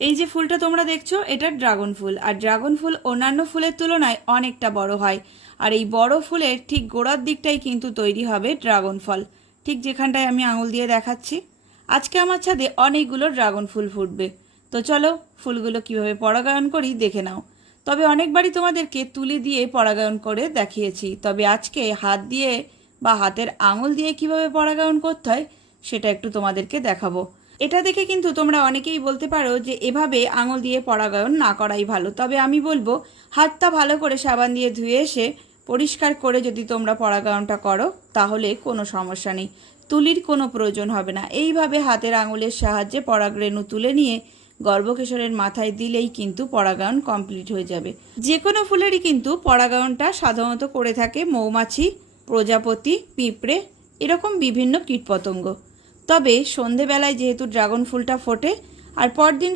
এই যে ফুলটা তোমরা দেখছো এটা ড্রাগন ফুল, আর ড্রাগন ফুল অন্যান্য ফুলের তুলনায় অনেকটা বড় হয়। আর এই বড় ফুলের ঠিক গোড়ার দিকটাই কিন্তু তৈরি হবে ড্রাগন ফল, ঠিক যেখানটায় আমি আঙুল দিয়ে দেখাচ্ছি। আজকে আমার ছাদে অনেকগুলো ড্রাগন ফুল ফুটবে। তো চলো ফুলগুলো কিভাবে পরাগায়ন করি দেখে নাও। তবে অনেকবারই তোমাদেরকে তুলি দিয়ে পরাগায়ন করে দেখিয়েছি, তবে আজকে হাত দিয়ে বা হাতের আঙুল দিয়ে কিভাবে পরাগায়ন করতে হয় সেটা একটু তোমাদেরকে দেখাবো। এটা দেখে কিন্তু তোমরা অনেকেই বলতে পারো যে এভাবে আঙুল দিয়ে পরাগায়ন না করাই ভালো, তবে আমি বলবো হাতটা ভালো করে সাবান দিয়ে ধুয়ে এসে পরিষ্কার করে যদি তোমরা পরাগায়নটা করো তাহলে কোনো সমস্যা নেই, তুলির কোনো প্রয়োজন হবে না। এইভাবে হাতের আঙুলের সাহায্যে পরাগরেণু তুলে নিয়ে গর্ভকেশরের মাথায় দিলেই কিন্তু পরাগায়ন কমপ্লিট হয়ে যাবে। যে কোনো ফুলেরই কিন্তু পরাগায়নটা সাধারণত করে থাকে মৌমাছি, প্রজাপতি, পিঁপড়ে, এরকম বিভিন্ন কীটপতঙ্গ। তবে সন্ধেবেলায় যেহেতু ড্রাগন ফুলটা ফোটে আর পরদিন